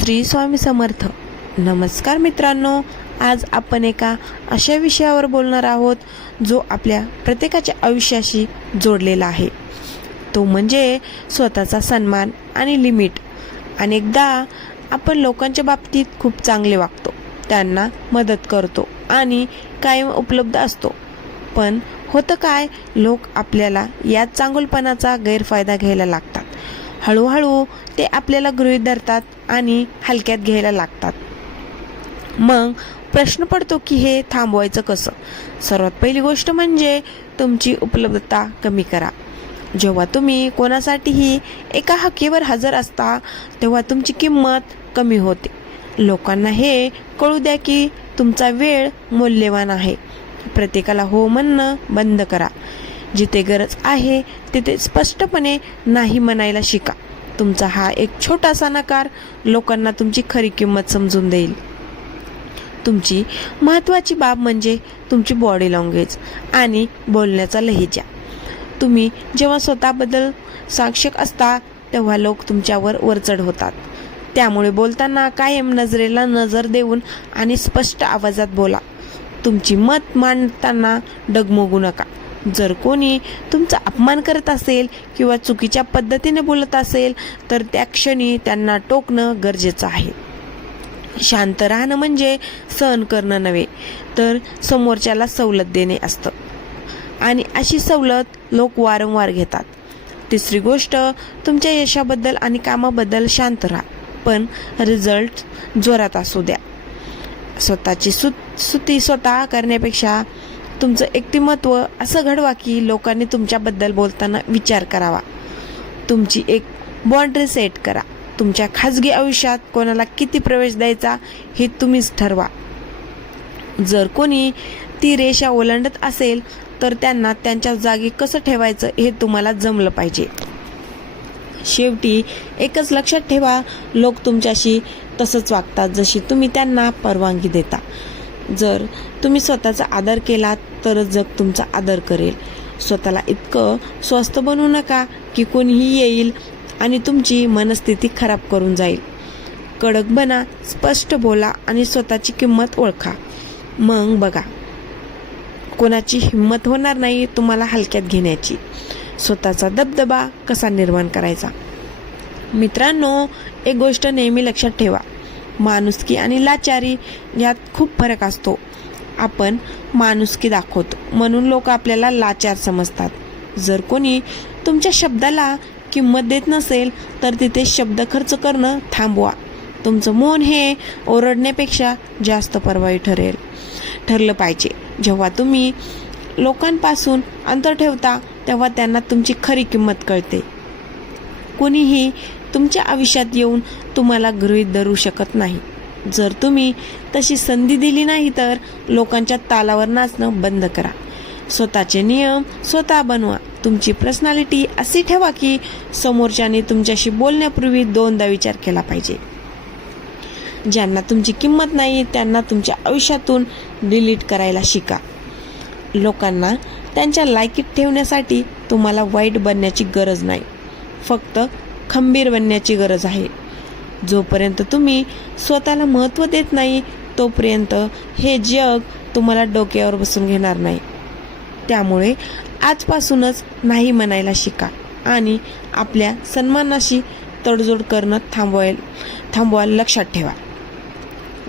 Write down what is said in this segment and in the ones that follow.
श्री स्वामी समर्थ. नमस्कार मित्रांनो, आज आपण एका अशा विषयावर बोलणार आहोत जो आपल्या प्रत्येकाच्या आयुष्याशी जोडलेला आहे. तो म्हणजे स्वतःचा सन्मान आणि लिमिट. अनेकदा आपण लोकांच्या बाबतीत खूप चांगले वागतो, त्यांना मदत करतो आणि कायम उपलब्ध असतो. पण होतं काय, लोक आपल्याला या चांगुलपणाचा गैरफायदा घ्यायला लागतात. हळूहळू ते आपल्याला गृहीत धरतात आणि हलक्यात घ्यायला लागतात. मग प्रश्न पडतो की हे थांबवायचं कसं? सर्वात पहिली गोष्ट म्हणजे तुमची उपलब्धता कमी करा. जेव्हा तुम्ही कोणासाठीही एका हाकेवर हजर असता तेव्हा तुमची किंमत कमी होते. लोकांना हे कळू द्या की तुमचा वेळ मौल्यवान आहे. प्रत्येकाला हो म्हणणं बंद करा. जिथे गरज आहे तिथे स्पष्टपणे नाही म्हणायला शिका. तुमचा हा एक छोटासा नकार लोकांना तुमची खरी किंमत समजून देईल. तुमची महत्त्वाची बाब म्हणजे तुमची बॉडी लँग्वेज आणि बोलण्याचा लहेजा. तुम्ही जेव्हा स्वतःबद्दल साक्षक असता तेव्हा लोक तुमच्यावर वरचढ होतात. त्यामुळे बोलताना कायम नजरेला नजर देऊन आणि स्पष्ट आवाजात बोला. तुमची मत मांडताना डगमगू नका. जर कोणी तुमचा अपमान करत असेल किंवा चुकीच्या पद्धतीने बोलत असेल तर त्या क्षणी त्यांना टोकणं गरजेचं आहे. शांत राहणं म्हणजे सहन करणं नव्हे, तर समोरच्याला सवलत देणे असतं आणि अशी सवलत लोक वारंवार घेतात. तिसरी गोष्ट, तुमच्या यशाबद्दल आणि कामाबद्दल शांत राहा, पण रिझल्ट जोरात असू द्या. स्वतःची स्तुती स्वतः करण्यापेक्षा तुमचं व्यक्तिमत्व असं घडवा की लोकांनी तुमच्याबद्दल बोलताना विचार करावा. तुमची एक बाउंड्री सेट करा. तुमच्या खाजगी आयुष्यात कोणाला किती प्रवेश द्यायचा हे तुम्हीच ठरवा. जर कोणी ती रेषा ओलांडत असेल तर त्यांना त्यांच्या जागी कसं ठेवायचं हे तुम्हाला जमलं पाहिजे. शेवटी एकच लक्षात ठेवा, लोक तुमच्याशी तसंच वागतात जशी तुम्ही त्यांना परवानगी देता. जर तुम्ही स्वतःचा आदर केलात तरच जग तुमचा आदर करेल. स्वतःला इतकं स्वस्थ बनवू नका की कोणीही येईल आणि तुमची मनस्थिती खराब करून जाईल. कडक बना, स्पष्ट बोला आणि स्वतःची किंमत ओळखा. मग बघा, कोणाची हिंमत होणार नाही तुम्हाला हलक्यात घेण्याची. स्वतःचा दबदबा कसा निर्माण करायचा? मित्रांनो, एक गोष्ट नेहमी लक्षात ठेवा, माणुसकी आणि लाचारी यात खूप फरक असतो. आपण माणुसकी दाखवतो म्हणून लोक आपल्याला लाचार समजतात. जर कोणी तुमच्या शब्दाला किंमत देत नसेल तर तिथे शब्द खर्च करणं थांबवा. तुमचं मौन हे ओरडण्यापेक्षा जास्त प्रभावी ठरलं पाहिजे. जेव्हा तुम्ही लोकांपासून अंतर ठेवता तेव्हा त्यांना तुमची खरी किंमत कळते. कोणीही तुमच्या आयुष्यात येऊन तुम्हाला गृहीत धरू शकत नाही. जर तुम्ही तशी संधी दिली नाही तर लोकांच्या तालावर नाचणं बंद करा. स्वतःचे नियम स्वतः बनवा. तुमची पर्सनॅलिटी अशी ठेवा की समोरच्याने तुमच्याशी बोलण्यापूर्वी दोनदा विचार केला पाहिजे. ज्यांना तुमची किंमत नाही त्यांना तुमच्या आयुष्यातून डिलीट करायला शिका. लोकांना त्यांच्या लायकीत ठेवण्यासाठी तुम्हाला वाईट बनण्याची गरज नाही, फक्त खंबीर बनण्याची गरज आहे. जोपर्यंत तुम्ही स्वतःला महत्त्व देत नाही तोपर्यंत हे जग तुम्हाला डोक्यावर बसून घेणार नाही. त्यामुळे आजपासूनच नाही म्हणायला शिका आणि आपल्या सन्मानाशी तडजोड करणं थांबवायला लक्षात ठेवा.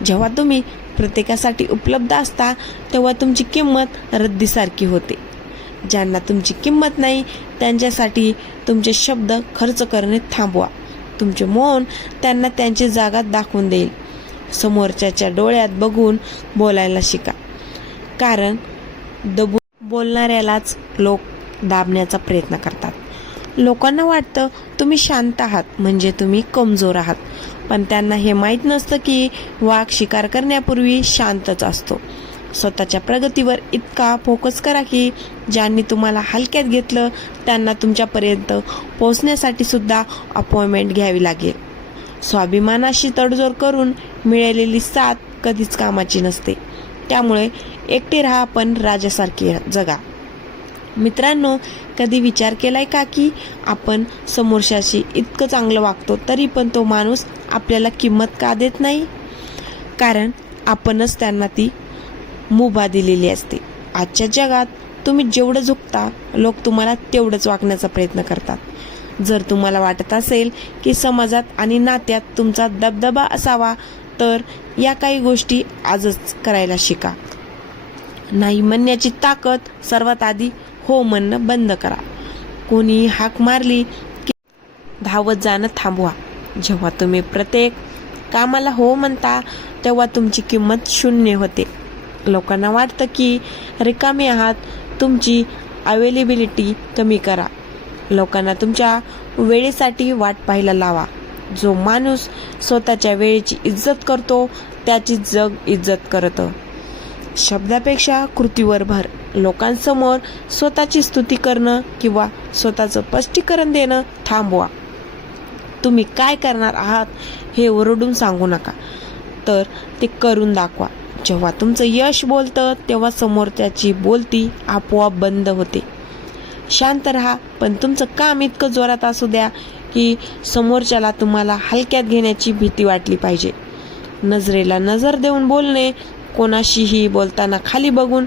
जेव्हा तुम्ही प्रत्येकासाठी उपलब्ध असता तेव्हा तुमची किंमत रद्दीसारखी होते. ज्यांना तुमची किंमत नाही त्यांच्यासाठी तुमचे शब्द खर्च करणे थांबवा. तुमचे मौन त्यांना त्यांची जागा दाखवून देईल. समोरच्याच्या डोळ्यात बघून बोलायला शिका, कारण दबून बोलणाऱ्यालाच लोक दाबण्याचा प्रयत्न करतात. लोकांना वाटतं तुम्ही शांत आहात म्हणजे तुम्ही कमजोर आहात, पण त्यांना हे माहीत नसतं की वाघ शिकार करण्यापूर्वी शांतच असतो. स्वतःच्या प्रगतीवर इतका फोकस करा की ज्यांनी तुम्हाला हलक्यात घेतलं त्यांना तुमच्यापर्यंत पोहोचण्यासाठी सुद्धा अपॉइंटमेंट घ्यावी लागेल. स्वाभिमानाशी तडजोड करून मिळालेली साथ कधीच कामाची नसते. त्यामुळे एकटे राहा पण राजासारखी जगा. मित्रांनो, कधी विचार केलाय का की आपण समोरच्याशी इतकं चांगलं वागतो तरी पण तो माणूस आपल्याला किंमत का देत नाही? कारण आपणच त्यांना ती मुभा दिलेली असते. आजच्या जगात तुम्ही जेवढं झुकता, लोक तुम्हाला तेवढंच वागण्याचा प्रयत्न करतात. जर तुम्हाला वाटत असेल की समाजात आणि नात्यात तुमचा दबदबा असावा, तर या काही गोष्टी आजच करायला शिका. नाही म्हणण्याची ताकद सर्वात आधी हो म्हणणं बंद करा. कोणी हाक मारली की धावत जाणं थांबवा. जेव्हा तुम्ही प्रत्येक कामाला हो म्हणता, तेव्हा तुमची किंमत शून्य होते. लोकांना वाटतं की रिकामी आहात. तुमची अवेलेबिलिटी कमी करा. लोकांना तुमच्या वेळेसाठी वाट पाहायला लावा. जो माणूस स्वतःच्या वेळेची इज्जत करतो, त्याची जग इज्जत करतं. शब्दापेक्षा कृतीवर भर. लोकांसमोर स्वतःची स्तुती करणं किंवा स्वतःचं स्पष्टीकरण देणं थांबवा. तुम्ही काय करणार आहात हे ओरडून सांगू नका, तर ते करून दाखवा. जेव्हा तुमचं यश बोलतं, तेव्हा समोरच्याची बोलती आपोआप बंद होते. शांत राहा, पण तुमचं काम इतकं जोरात असू द्या की समोरच्याला तुम्हाला हलक्यात घेण्याची भीती वाटली पाहिजे. नजरेला नजर देऊन बोलणे. कोणाशीही बोलताना खाली बघून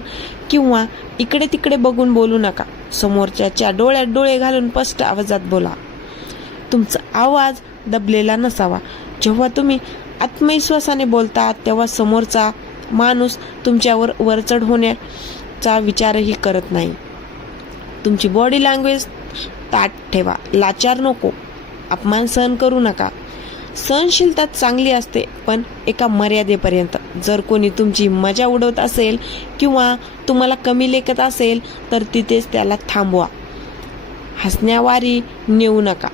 किंवा इकडे तिकडे बघून बोलू नका. समोरच्याच्या डोळ्यात डोळे घालून स्पष्ट आवाजात बोला. तुमचा आवाज दबलेला नसावा. जेव्हा तुम्ही आत्मविश्वासाने बोलता, तेव्हा समोरचा माणूस तुमच्यावर वरचढ होण्याचा विचारही करत नाही. तुमची बॉडी लँग्वेज ताठ ठेवा. लाचार नको. अपमान सहन करू नका. सहनशीलता चांगली असते, पण एका मर्यादेपर्यंत. जर कोणी तुमची मजा उडवत असेल किंवा तुम्हाला कमी लेखत असेल, तर तिथेच त्याला थांबवा. हसण्यावारी नेऊ नका.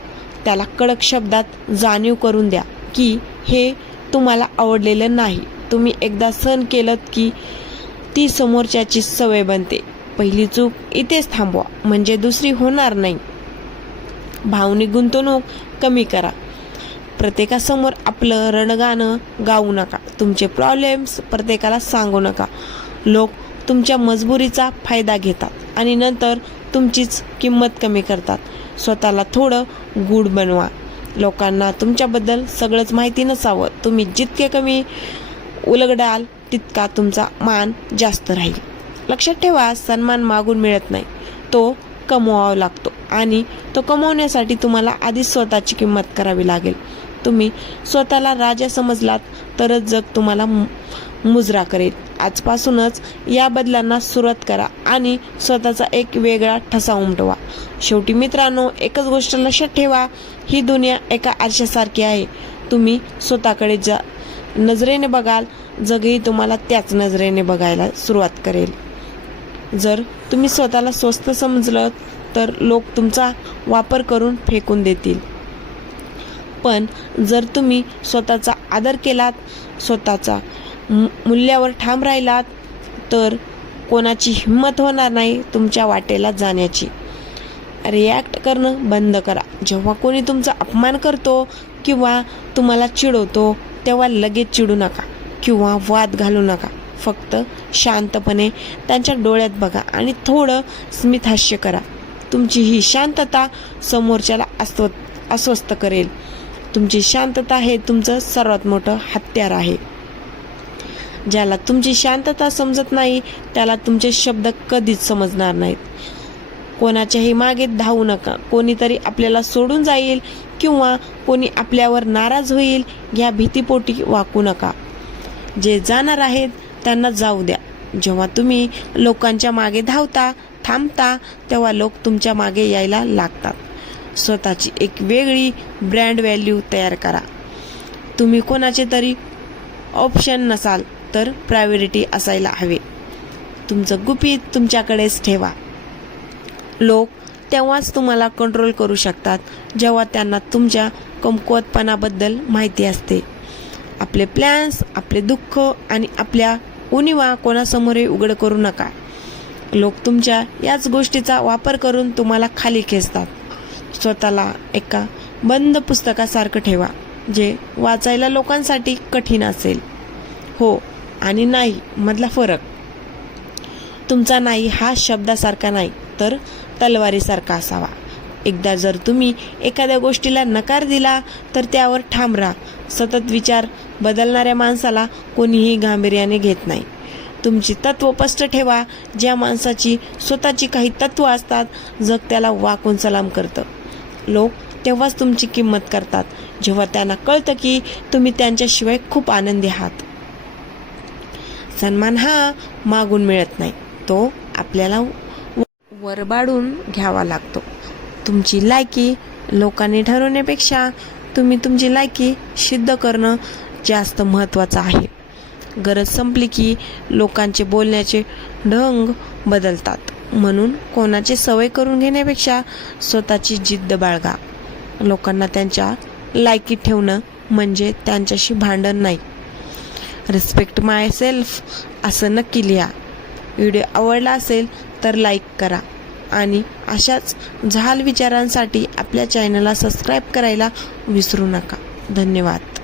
त्याला कडक शब्दात जाणीव करून द्या की हे तुम्हाला आवडलेलं नाही. तुम्ही एकदा सहन केलं की ती समोरच्याची सवय बनते. पहिली चूक इथेच थांबवा, म्हणजे दुसरी होणार नाही. भावनिक गुंतवणूक कमी करा. प्रत्येकासमोर आपलं रणगाणं गाऊ नका. तुमचे प्रॉब्लेम्स प्रत्येकाला सांगू नका. लोक तुमच्या मजबुरीचा फायदा घेतात आणि नंतर तुमचीच किंमत कमी करतात. स्वतःला थोडं गूढ बनवा. लोकांना तुमच्याबद्दल सगळंच माहिती नसावं. तुम्ही जितके कमी उलगडाल, तितका तुमचा मान जास्त राहील. लक्षात ठेवा, सन्मान मागून मिळत नाही, तो कमवावा लागतो आणि तो कमवण्यासाठी तुम्हाला आधी स्वतःची किंमत करावी लागेल. तुम्ही स्वतःला राजा समजलात तरच जग तुम्हाला मुजरा करेल. आजपासूनच या बदलांना सुरुवात करा आणि स्वतःचा एक वेगळा ठसा उमटवा. शेवटी मित्रांनो, एकच गोष्ट लक्षात ठेवा, ही दुनिया एका आरशासारखी आहे. तुम्ही स्वतःकडे नजरेने बघाल, जगही तुम्हाला त्याच नजरेने बघायला सुरुवात करेल. जर तुम्ही स्वतःला स्वस्त समजलं तर लोक तुमचा वापर करून फेकून देतील. पण जर तुम्ही स्वतःचा आदर केलात, स्वतःचा मूल्यावर ठाम राहिलात, तर कोणाची हिंमत होणार नाही तुमच्या वाटेला जाण्याची. रिॲक्ट करणं बंद करा. जेव्हा कोणी तुमचा अपमान करतो किंवा तुम्हाला चिडवतो, तेव्हा लगेच चिडू नका किंवा वाद घालू नका. फक्त शांतपणे त्यांच्या डोळ्यात बघा आणि थोडं स्मित हास्य करा. तुमची ही शांतता समोरच्याला अस्वस्थ करेल. तुमची शांतता हे तुमचं सर्वात मोठं हत्यार आहे. ज्याला तुमची शांतता समजत नाही, त्याला तुमचे शब्द कधीच समजणार नाहीत. कोणाच्याही मागे धावू नका. कोणीतरी आपल्याला सोडून जाईल किंवा कोणी आपल्यावर नाराज होईल या भीतीपोटी वाकू नका. जे जाणार आहेत त्यांना जाऊ द्या. जेव्हा तुम्ही लोकांच्या मागे धावता, थांबता, तेव्हा लोक तुमच्या मागे यायला लागतात. स्वतःची एक वेगळी ब्रँड व्हॅल्यू तयार करा. तुम्ही कोणाचे तरी ऑप्शन नसाल, तर प्रायोरिटी असायला हवे. तुमचं गुपित तुमच्याकडेच ठेवा. लोक तेव्हाच तुम्हाला कंट्रोल करू शकतात जेव्हा त्यांना तुमच्या कमकुवतपणाबद्दल माहिती असते. आपले प्लॅन्स, आपले दुःख आणि आपल्या उणिवा कोणासमोरही उघड करू नका. लोक तुमच्या याच गोष्टीचा वापर करून तुम्हाला खाली खेचतात. स्वतःला एका बंद पुस्तकासारखं ठेवा, जे वाचायला लोकांसाठी कठीण असेल. हो आणि नाही मधला फरक. तुमचा नाही हा शब्दासारखा नाही, तर तलवारीसारखा असावा. एकदा जर तुम्ही एखाद्या गोष्टीला नकार दिला तर त्यावर ठाम राहा. सतत विचार बदलणाऱ्या माणसाला कोणीही गांभीर्याने घेत नाही. तुमची तत्व स्पष्ट ठेवा. ज्या माणसाची स्वतःची काही तत्व असतात, जग त्याला वाकून सलाम करतं. लोक तेव्हाच तुमची किंमत करतात जेव्हा त्यांना कळतं की तुम्ही त्यांच्याशिवाय खूप आनंदी आहात. सन्मान हा मागून मिळत नाही, तो आपल्याला वरबाडून घ्यावा लागतो. तुमची लायकी लोकांनी ठरवण्यापेक्षा तुम्ही तुमची लायकी सिद्ध करणं जास्त महत्त्वाचं आहे. गरज संपली की लोकांचे बोलण्याचे ढंग बदलतात. म्हणून कोणाची सवय करून घेण्यापेक्षा स्वतःची जिद्द बाळगा. लोकांना त्यांच्या लायकीत ठेवणं म्हणजे त्यांच्याशी भांडण नाही. रिस्पेक्ट माय सेल्फ असं नक्की लिहा. व्हिडिओ आवडला असेल तर लाईक करा आणि अशाच जहाल विचारांसाठी आपल्या चॅनलला सबस्क्राईब करायला विसरू नका. धन्यवाद.